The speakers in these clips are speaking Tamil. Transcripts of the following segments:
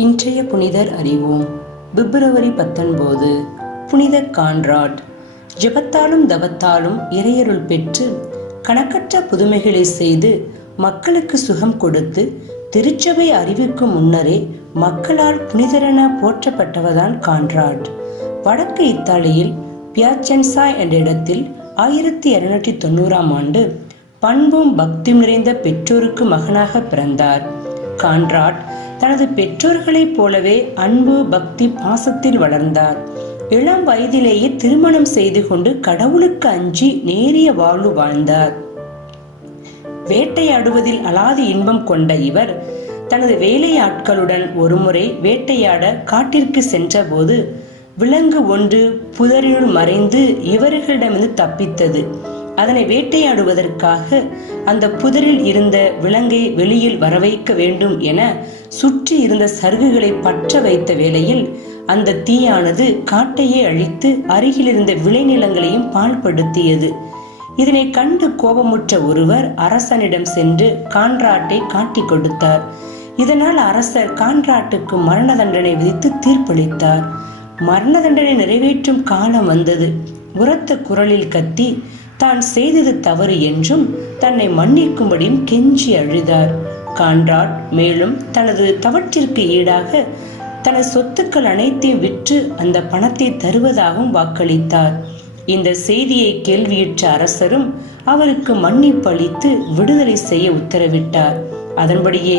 இன்றைய புனிதர் அறிவோம். பிப்ரவரி 19. புனித கான்ராட். ஜெபத்தாலும் தவத்தாலும் இறையருள் பெற்று கணக்கற்ற புதுமைகளை செய்து மக்களுக்கு சுகம் கொடுத்து திருச்சபை அறிவிக்கும் முன்னரே மக்களால் புனிதரென போற்றப்பட்டவர்தான் கான்ராட். வடக்கு இத்தாலியில் பியாச்சென்சா என்ற இடத்தில் 1290 ஆண்டு பண்பும் பக்தியும் நிறைந்த பெற்றோருக்கு மகனாக பிறந்தார். கான்ராட் தனது பெற்றோர்களைப் போலவே அன்பு, பக்தி, பாசத்தில் வளர்ந்தார். இளம் வயதிலேயே திருமணம் செய்து கொண்டு கடவுளுக்கு அஞ்சி நேரிய வாழ்வு வாழ்ந்தார். வேட்டையாடுவதில் அலாதி இன்பம் கொண்ட இவர் தனது வேலையாட்களுடன் ஒருமுறை வேட்டையாட காட்டிற்கு சென்றபோது விலங்கு ஒன்று புதரினுள் மறைந்து இவர்களிடமிருந்து தப்பித்தது. அதனை வேட்டையாடுவதற்காக அந்த புதரில் இருந்த விலங்கை வெளியில் வரவைக்க வேண்டும் என சுற்றி இருந்த சருகுகளை பற்ற வைத்த வேளையில் அந்த தீயானது காட்டையே அழித்து அருகில் இருந்த விளைநிலங்களையும் பாழ்படுத்தியது. இதனை கண்டு கோபமுற்ற ஒருவர் அரசனிடம் சென்று கான்ராட்டை காட்டி கொடுத்தார். இதனால் அரசர் கான்ராட்டுக்கு மரண தண்டனை விதித்து தீர்ப்பளித்தார். மரண தண்டனை நிறைவேற்றும் காலம் வந்தது. உரத்த குரலில் கத்தி தான் செய்தது தவறு என்றும் தன்னை மன்னிக்கும்படியும் கெஞ்சி அழுதார். கான்ராட் மேலும் தனது தவற்றிற்கு ஈடாக தனது சொத்துக்கள் அனைத்தையும் விற்று அந்த பணத்தை தருவதாகவும் வாக்களித்தார். இந்த செய்தியை கேள்வியுற்ற அரசரும் அவருக்கு மன்னிப்பு அளித்து விடுதலை செய்ய உத்தரவிட்டார். அதன்படியே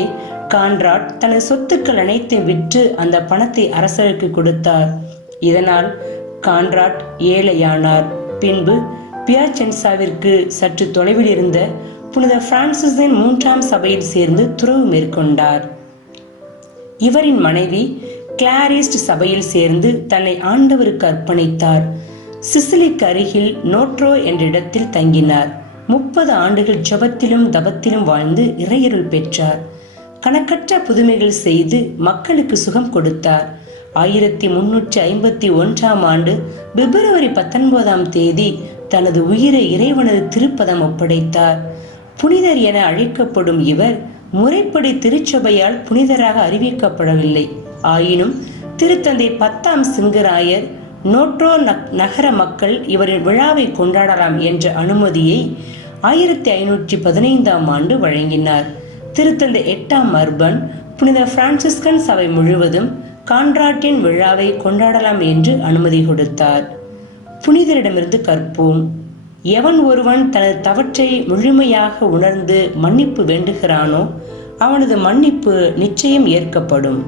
கான்ராட் தனது சொத்துக்கள் அனைத்தையும் விற்று அந்த பணத்தை அரசருக்கு கொடுத்தார். இதனால் கான்ராட் ஏழையானார். பின்பு பியாச்சென்சாவிற்கு சற்று தொலைவில் இருந்த புனித பிரான்சிஸின் 3ஆம் சபையில் சேர்ந்து துறவு மேற்கொண்டார். இவரின் மனைவி கிளாரிஸ்ட் சபையில் சேர்ந்து தன்னை ஆண்டவருக்கு அர்ப்பணித்தார். சிசிலிக்கு அருகில் நோட்ரோ என்ற இடத்தில் தங்கினார். 30 ஆண்டுகள் ஜபத்திலும் தவத்திலும் வாழ்ந்து இறையருள் பெற்றார். கணக்கற்ற புதுமைகள் செய்து மக்களுக்கு சுகம் கொடுத்தார். 1351 ஆண்டு பிப்ரவரி 19 தனது உயிரை இறைவனது திருப்பதம் ஒப்படைத்தார். புனிதர் என அழைக்கப்படும் இவர் முறைப்படி திருச்சபையால் புனிதராக அறிவிக்கப்படவில்லை. ஆயினும் திருத்தந்தை 10ஆம் சிங்கராயர் நோட்ரோ நகர மக்கள் இவரின் விழாவை கொண்டாடலாம் என்ற அனுமதியை 1515 ஆண்டு வழங்கினார். திருத்தந்தை 8ஆம் அர்பன் புனித பிரான்சிஸ்கன் சபை முழுவதும் கான்ராட்டின் விழாவை கொண்டாடலாம் என்று அனுமதி கொடுத்தார். புனிதரிடமிருந்து கற்போம். எவன் ஒருவன் தனது தவற்றை முழுமையாக உணர்ந்து மன்னிப்பு வேண்டுகிறானோ அவனது மன்னிப்பு நிச்சயம் ஏற்கப்படும்.